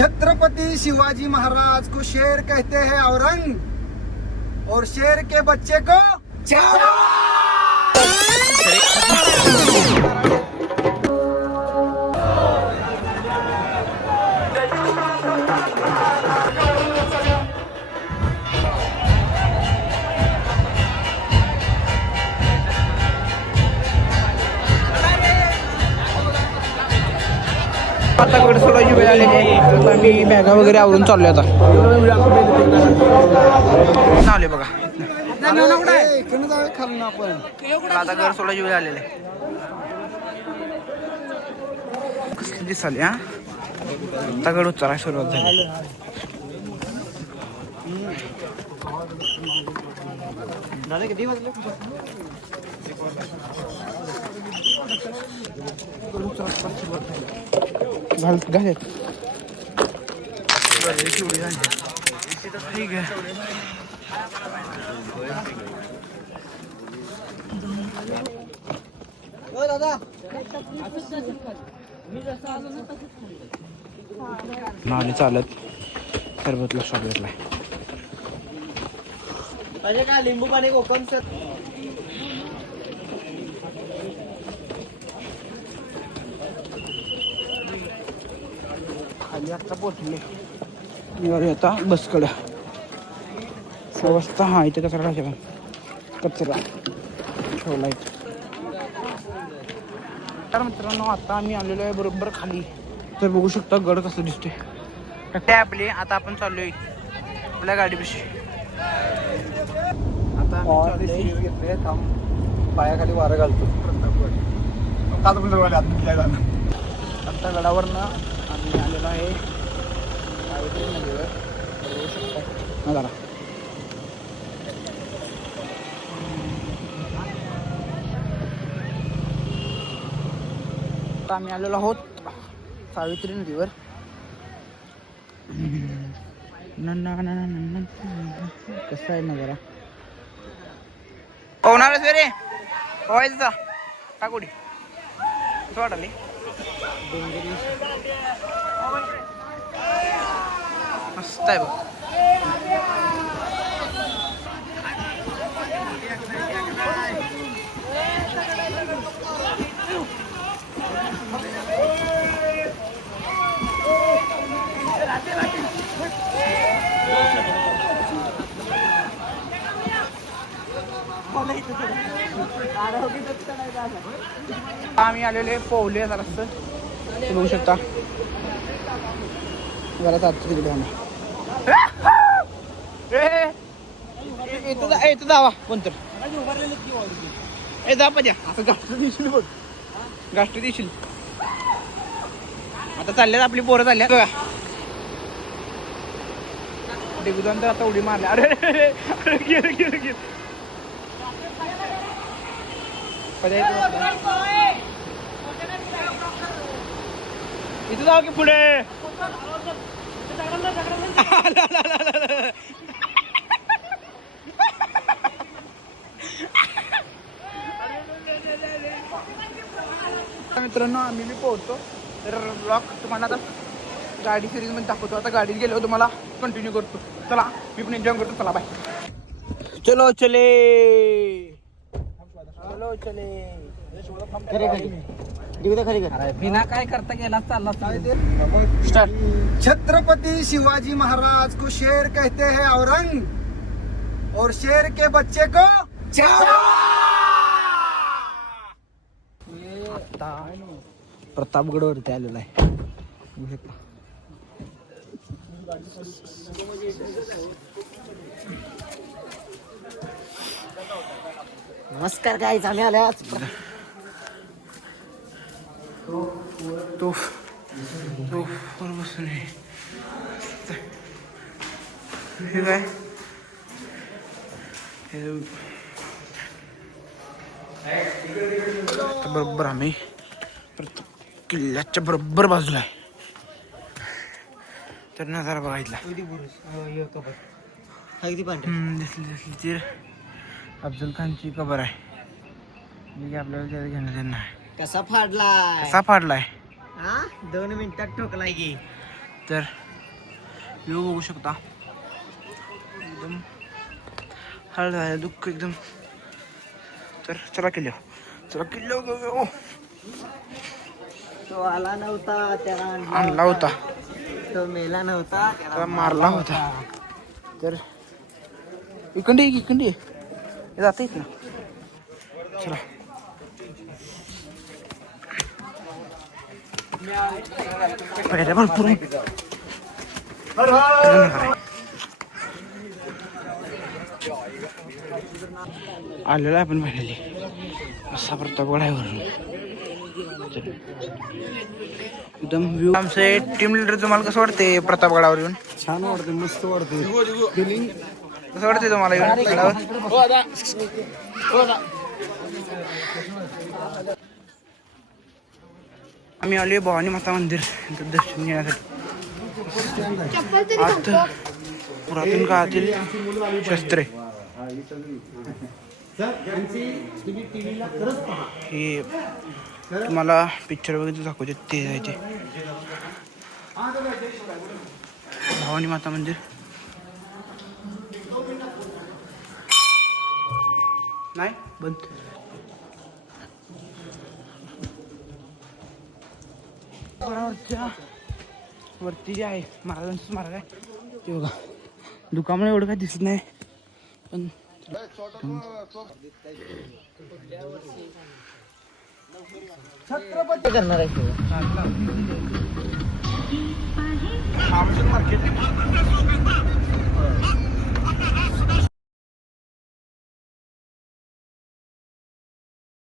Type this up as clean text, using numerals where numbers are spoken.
छत्रपति शिवाजी महाराज को शेर कहते हैं औरंग और शेर के बच्चे को आता गडसोडाची वेळ आलेली आहे. आता मी बॅगा वगैरे आवरून चाललोय. आता आले बघा. आता गडसोडाची वेळ आलेली आहे. कसली दिसाली हा. आता गड उचलायला सुरुवात झाली. घालत ठीक आहे. नाले चालत सरबतला शॉट घेतलाय. का लिंबू पाणी कोकम सर खाली आता पोचले. आता बसकडे 6 वाजता. हा इथे कचरा टाकायचा. कचरा ठेवलाय. तर मित्रांनो आता आम्ही आलेलो आहे बरोबर खाली. तर बघू शकता गड कसं दिसते. ते आपले आता आपण चाललोय आपल्या गाडीपाशी. आता घेतले पायाखाली वारं घालतो. आता गडावरनं आम्ही आलेलो आहे सावित्री नदीवर. बघू शकता जरा. आता आम्ही आलेलो आहोत सावित्री नदीवर. कसं आहे ना जरा होणारच रे. व्हायचं टाकोडी कसं वाटाले. मस्त आहे बघ. आम्ही आलेले पोहले जरा बघू शकता. जरा जातो तिकडे आम्ही. इथं जावा कोणतर. जा पाहिजे असं गाष्ट देशील बघ. गाष्ट देशील. आता चालल्यात आपली पोरं चालल्यात बघा. डेब्युटॉन तर आता उडी मारल्या. अरे गेलं इथं जाऊ की पुढे. मित्रांनो आम्ही बी पोहोचतो. तर ब्लॉग तुम्हाला आता गाडी सिरीज मध्ये दाखवतो. आता गाडीत गेलो तुम्हाला कंटिन्यू करतो. चला मी पण एन्जॉय करतो. चला बाय. चलो चले चलो चले. बिना काय करता गेला चालला. स्टार्ट. छत्रपति शिवाजी महाराज को शेर कहते हैं औरंग और शेर के बच्चे को प्रतापगडवरती आलेला आहे. नमस्कार काय झाले आल्याच. तो बसून हे काय बरोबर आम्ही किल्ल्याच्या बरोबर बाजूला आहे. तर नजारा बघायला दिसली अफजल खानची कबर आहे. आपल्याला घेणं त्यांना कसा फाडलाय. कसा फाडलाय. 2 मिनिटात ठोकलाय की. तर व्ह्यू बघू शकता. एकदम हळद आहे दुःख एकदम. तर चला किल्ल्यावर तो आला नव्हता त्याला आणला होता, तो मेला नव्हता त्याला मारला होता. तर इकडे जाता येत ना. चला पायऱ्या भरपूर आहेत. आलेला आहे आपण पाहिलेली असा प्रतापगड आहे वरून. एकदम व्ह्यू. आमचे टीम लिडर तुम्हाला कसं वाटते प्रतापगडावर येऊन? छान वाटते, मस्त वाटते. फिलिंग कसं वाटते तुम्हाला येऊन गडावर? आम्ही आलोय भवानी माता मंदिर दर्शन घेण्यासाठी. आत पुरातन काळातील शस्त्रे हे तुम्हाला पिक्चर वगैरे दाखवते ते जायचे. भवानी माता मंदिर नाही बंद. वरती जे आहे महाराजांचं स्मारक आहे ते बघा. दुकानामुळे एवढं काय दिसत नाही पण छत्रपती करणार आहे. मार्केट